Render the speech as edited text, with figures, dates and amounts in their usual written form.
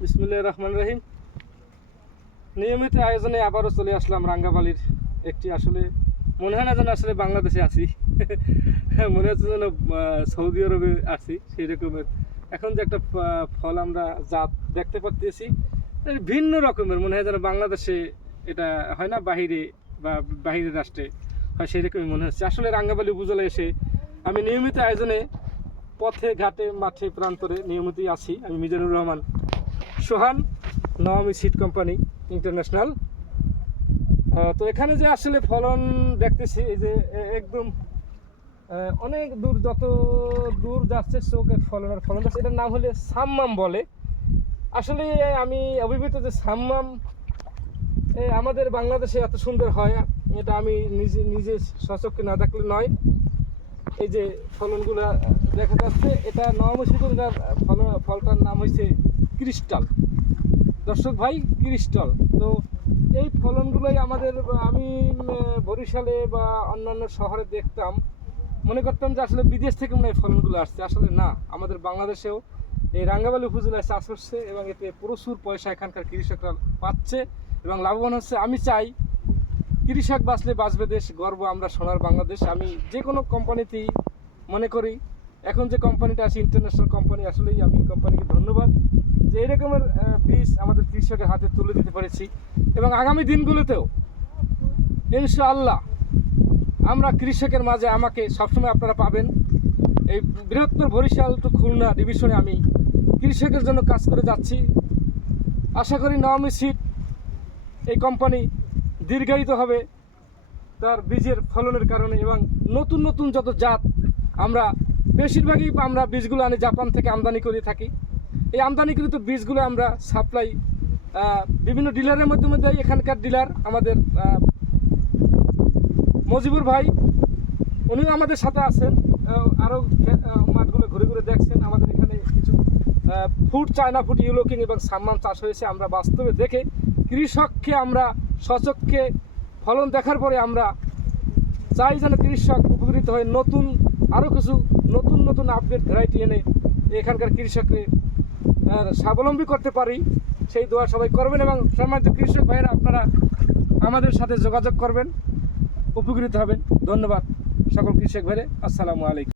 বিসমিল্লাহির রহমানির রহিম। নিয়মিত আয়োজনে আবারও চলে আসলাম রাঙ্গাবালির একটি, আসলে মনে হয় না যেন আসলে বাংলাদেশে আছি মনে হচ্ছে যেন সৌদি আরবে আছি সেই রকমের। এখন যে একটা ফল আমরা জাত দেখতে পাচ্ছি ভিন্ন রকমের, মনে হয় যেন বাংলাদেশে এটা হয় না, বাহিরে বা বাহিরের রাষ্ট্রে হয়, সেই রকমই মনে হচ্ছে। আসলে রাঙ্গাবালি উপজেলায় এসে আমি নিয়মিত আয়োজনে পথে ঘাটে মাঠে প্রান্তরে নিয়মিতই আছি। আমি মিজানুর রহমান সোহান, নওয়ামী সিড কোম্পানি ইন্টারন্যাশনাল। তো এখানে যে আসলে ফলন দেখতেছি, এই যে একদম অনেক দূর, যত দূর যাচ্ছে চোখের ফলন যাচ্ছে। এটার নাম হলে সাম্মাম বলে। আসলে আমি অভিভূত যে সাম্মাম আমাদের বাংলাদেশে এত সুন্দর হয়, এটা আমি নিজে সচক্ষে না দেখলে নয়। এই যে ফলনগুলো দেখা যাচ্ছে, এটা নওয়ামী সিডের ফলটার নাম হয়েছে ক্রিস্টাল। দর্শক ভাই, ক্রিস্টাল। তো এই ফলনগুলোই আমি বরিশালে বা অন্যান্য শহরে দেখতাম, মনে করতাম যে আসলে বিদেশ থেকে মনে হয় ফলনগুলো আসছে। আসলে না, আমাদের বাংলাদেশেও এই রাঙ্গাবালি উপজেলায় চাষ হচ্ছে এবং এতে প্রচুর পয়সা এখানকার কৃষকরা পাচ্ছে এবং লাভবান হচ্ছে। আমি চাই কৃষক বাঁচলে বাঁচবে দেশ, গর্ব আমরা সোনার বাংলাদেশ। আমি যে কোনো কোম্পানিতেই মনে করি, এখন যে কোম্পানিটা আছে ইন্টারন্যাশনাল কোম্পানি, আসলেই আমি কোম্পানিকে ধন্যবাদ যে এই রকমের বীজ আমাদের কৃষকের হাতে তুলে দিতে পেরেছি। এবং আগামী দিনগুলোতেও ইনশাআল্লাহ আমরা কৃষকের মাঝে আমাকে সবসময় আপনারা পাবেন। এই বৃহত্তর বরিশাল টু খুলনা ডিভিশনে আমি কৃষকের জন্য কাজ করে যাচ্ছি। আশা করি নওয়ামী সিড এই কোম্পানি দীর্ঘায়িত হবে তার বীজের ফলনের কারণে, এবং নতুন নতুন যত জাত আমরা বেশিরভাগই আমরা বীজগুলো আনি জাপান থেকে আমদানি করে থাকি। এই আমদানিকৃত বীজগুলো আমরা সাপ্লাই বিভিন্ন ডিলারের মাধ্যমে দেয়। এখানকার ডিলার আমাদের মজিবুর ভাই, উনিও আমাদের সাথে আছেন, আরও মাঠগুলো ঘুরে ঘুরে দেখছেন। আমাদের এখানে কিছু ফুড, চায়না ফুড, ইউলোকিং এবং সাম্মান চাষ হয়েছে। আমরা বাস্তবে দেখে কৃষককে আমরা সচক্ষে ফলন দেখার পরে আমরা চাই যেন কৃষক উপকৃত হয়ে নতুন আরও কিছু নতুন আপডেট ভ্যারাইটি এনে এখানকার কৃষককে স্বাবলম্বী করতে পারি, সেই দোয়া সবাই করবেন। এবং সম্মানিত কৃষক ভাইয়েরা, আপনারা আমাদের সাথে যোগাযোগ করবেন, উপকৃত হবেন। ধন্যবাদ সকল কৃষক ভাইরে। আসসালামু আলাইকুম।